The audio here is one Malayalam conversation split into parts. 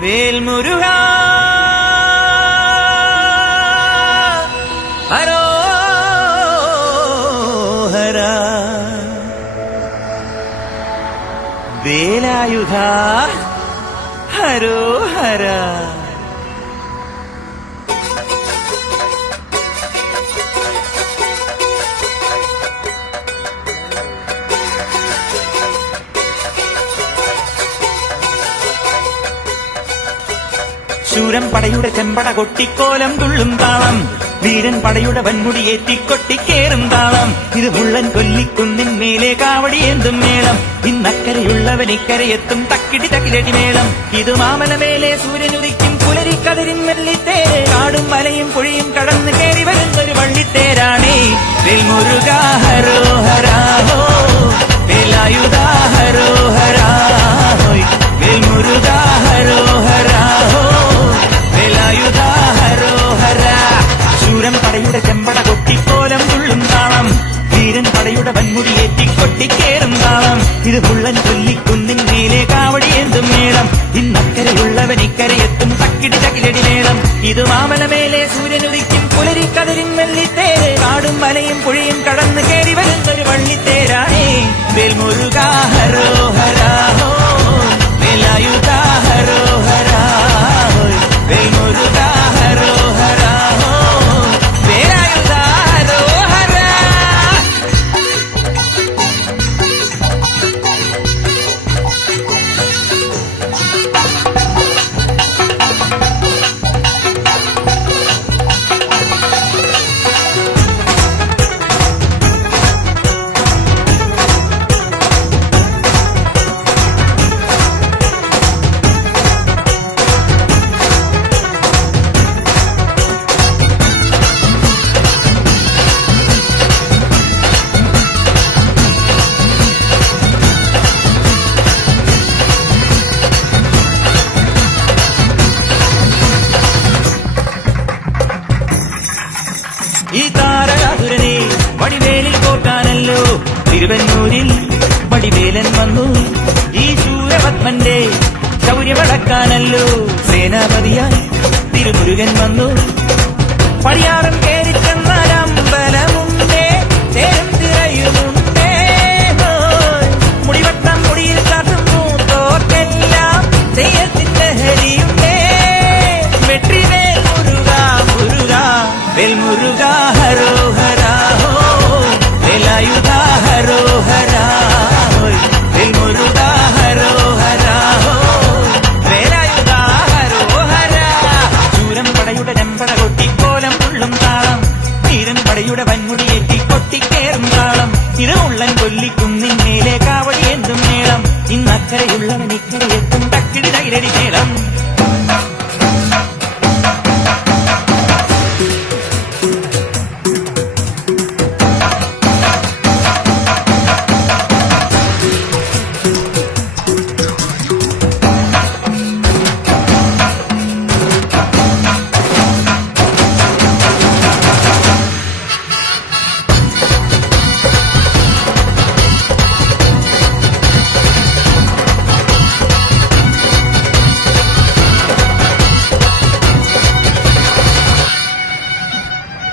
വേൽമുരുകാ ഹരോഹരാ വേലായുധാ ഹരോഹരാ. ശൂരൻ പടയുടെ ചെമ്പട കൊട്ടിക്കോലം തുള്ളും താളം, വീരൻ പടയുടെ വൻമുടിയേറ്റിക്കൊട്ടിക്കേറും താളം. ഇത് മുള്ളൻ കൊല്ലിക്കുന്നിൻ മേലെ കാവടിയേന്തും മേളം. ഇന്നക്കരയുള്ളവൻ ഇക്കരയെത്തും തക്കിടി തകിലടി മേളം. ഇത് മാമലമേലെ സൂര്യനുദിക്കും പുലരിക്കതിരിൻ വെള്ളിത്തേര്. കാടും മലയും പുഴയും കടന്ന് കയറി വരുന്നൊരു വള്ളിത്തേരാണേ. വേൽമുരുകാ ഹരോഹരാ ഹോ, വേലായുധാ ഹരോഹരാ ഹോയ്. വേൽമുരുകാ ഹരോഹരാ ഹോ, വേലായുധാ ഹരോഹരാ. ശൂരൻ പടയുടെ ചെമ്പട കൊട്ടിക്കോലം തുള്ളും താളം, വീരൻ പടയുടെ വൻമുടിയേറ്റിക്കൊട്ടിക്കേറും താളം. ഇത് പുള്ളൻ കൊല്ലിക്കുന്നിൻ മേലെ കാവടിയേന്തും മേളം. ഇന്നക്കരയുള്ളവൻ ഇക്കരയെത്തും തക്കിടി തകിലടി മേളം. ഇത് മാമലമേലെ സൂര്യനുദിക്കും പുലരിക്കതിരിൻ വെള്ളിത്തേര്. കാടും മലയും പുഴയും കടന്ന് കയറി വരുന്നൊരു വള്ളിത്തേരാണേ. വേൽമുരുകാ ഹരോഹരാ ഹോ, വേലായുധാ ഹരോഹരാ ഹോയ്. വേൽമുരുകാ ഹരോഹരാ ഹോ, വേലായുധാ ഹരോഹരാ. ഈ താരകാസുരനെ വടിവേലിൽ കോർക്കാനല്ലോ തിരുവന്നൂരിൽ വടിവേലൻ വന്നു. ഈ ശൂരപത്മന്റെ ശൗര്യമടക്കാനല്ലോ സേനാപതിയായി തിരുമുരുകൻ വന്നു. പടിയാറും കേറിച്ചെന്നാലമ്പലമുണ്ടേ, ചേരും തിരയുമുണ്ടേ. മുടിവട്ടം മുടിയിൽ കാട്ടും മൂത്തോർക്കെല്ലാം തെയ്യത്തിന്റെ ഹരിയുണ്ടേ. വെട്രിവേൽ മുരുകാ മുരുകാ, വേൽമുരുകാ ഹരോഹരാ ഹോ, വേലായുധാ ഹരോഹരാ ഹോയ്. വേൽമുരുകാ ഹരോഹരാ ഹോ, വേലായുധാ ഹരോഹരാ. ശൂരൻ പടയുടെ ചെമ്പട കൊട്ടിക്കോലം തുള്ളും താളം, വീരൻ പടയുടെ വൻമുടിയേറ്റിക്കൊട്ടിക്കേറും താളം. ഇത് ഉള്ളൻ കൊല്ലിക്കുന്നിൻ മേലെ കാവടിയേന്തും മേളം. ഇന്നക്കരയുള്ളവൻ ഇക്കരയെത്തും തക്കിടി തകിലടി മേളം.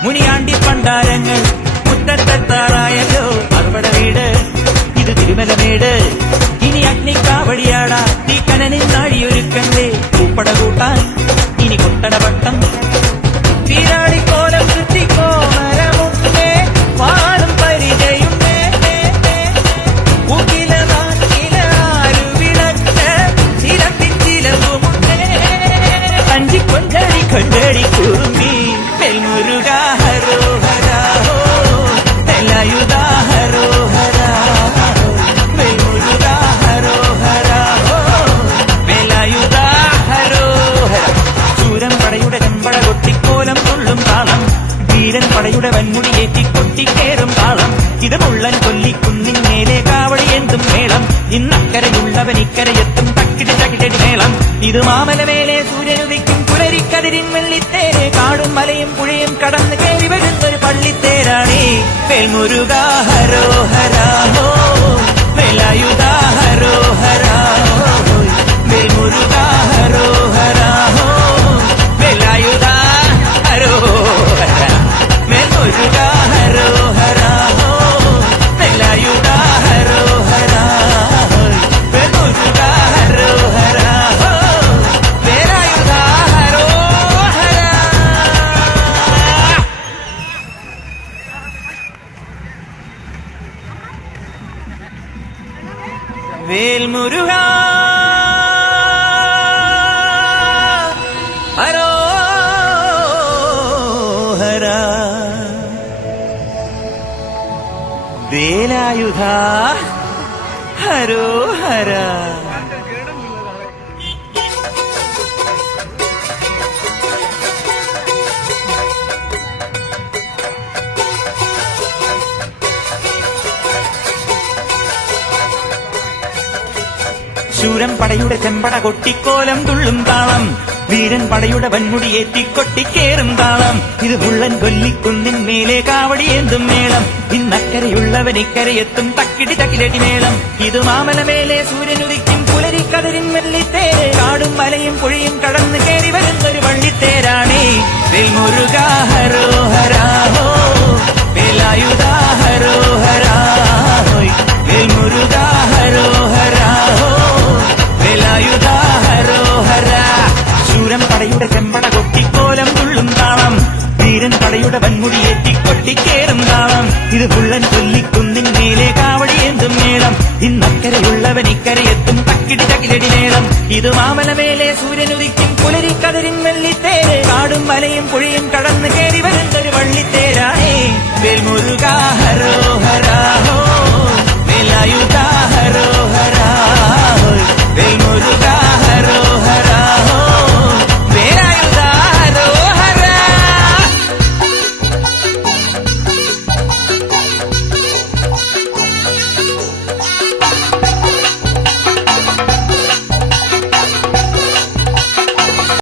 മുനിയാണ്ടി പണ്ടാരങ്ങൾ മുറ്റത്തെത്താറായല്ലോ അറുപട വീട്. ഇത് തിരുമലമേട്. ഇനി അഗ്നിക്കാവടിയാടാ തീക്കനനിൽ നാഴിയൊരുക്കണ്ടേ. പൂപ്പട കൂട്ടാൻ ഇനി കൊട്ടടപട്ടം. തീരാളിക്കോലം കൃത്തിക്കോമരമുണ്ടേ, വാളും പരിചയുണ്ടേ. പൂക്കില നാട്ടില ആരുവിളക്ക് ചിലത്തിൻ ചിലവുമുണ്ടേ. കഞ്ചിക്കൊഞ്ചടി കൊണ്ടടി കുറുമ്പി. വേൽമുരുകാ ഹരോഹരാ ഹോ, വേലായുധാ ഹരോഹരാ ഹോ. വേൽമുരുകാ ഹരോഹരാ ഹോ, വേലായുധാ ഹരോഹരാ. ശൂരൻ പടയുടെ ചെമ്പട കൊട്ടിക്കോലം തുള്ളും താളം, വീരൻ പടയുടെ വൻമുടിയേറ്റിക്കൊട്ടിക്കേറും താളം. ഇത് മുള്ളൻ കൊല്ലിക്കുന്നിൻ മേലെ കാവടിയേന്തും മേളം. ഇന്നക്കരയുള്ളവൻ ഇക്കരയെത്തും തക്കിടി തകിലടി മേളം. ഇത് മാമലമേലെ സൂര്യനുദിക്കും പുലരിക്കതിരിൻ വെള്ളിത്തേര്. കാടും മലയും പുഴയും കടന്ന് കയറി വരുന്നൊരു പള്ളിത്തേരാണേ. വേൽമുരുകാ ഹരോഹരാ ഹോ, വേലായുധാ ഹരോഹരാ ഹോയ്. വേൽമുരുകാ ഹരോഹരാ വേൽമുരുകാ ഹരോഹരാ വേലായുധാ ഹരോഹരാ. ശൂരൻ പടയുടെ ചെമ്പട കൊട്ടിക്കോലം തുള്ളും താളം, വീരൻ പടയുടെ വൻമുടിയേറ്റിക്കൊട്ടിക്കേറും താളം. ഇത് മുള്ളൻ കൊല്ലിക്കുന്നിൻ മേലെ കാവടിയേന്തും മേളം. ഇന്നക്കരയുള്ളവൻ ഇക്കരയെത്തും തക്കിടി തക്കിലടി മേളം. ഇത് മാമലമേലെ സൂര്യനുദിക്കും പുലരിക്കതിരിൻ വെള്ളിത്തേര്. കാടും മലയും പുഴയും കടന്നു കയറി വരുന്നൊരു വള്ളിത്തേരാണേ. വേൽമുരുകാ ഹരോഹരാ ഹോ, വേലായുധാ ഹരോഹരാ ഹോയ്. വേൽമുരുകാ ഹരോഹരാ ഹോ, വേലായുധാ ഹരോഹരാ. ശൂരൻ പടയുടെ ചെമ്പട കൊട്ടിക്കോലം തുള്ളും താളം, വീരൻ പടയുടെ വൻമുടിയേറ്റിക്കൊട്ടിക്കേറും താളം. ഇത് പുള്ളൻ കൊല്ലിക്കുന്നിൻ മേലെ കാവടിയേന്തും മേളം. ഇന്നക്കരയുള്ളവൻ ഇക്കരയെത്തും തക്കിടി തകിലടി മേളം. ഇത് മാമലമേലെ സൂര്യനുദിക്കും പുലരിക്കതിരിൻ വെള്ളിത്തേര്. കാടും മലയും പുഴയും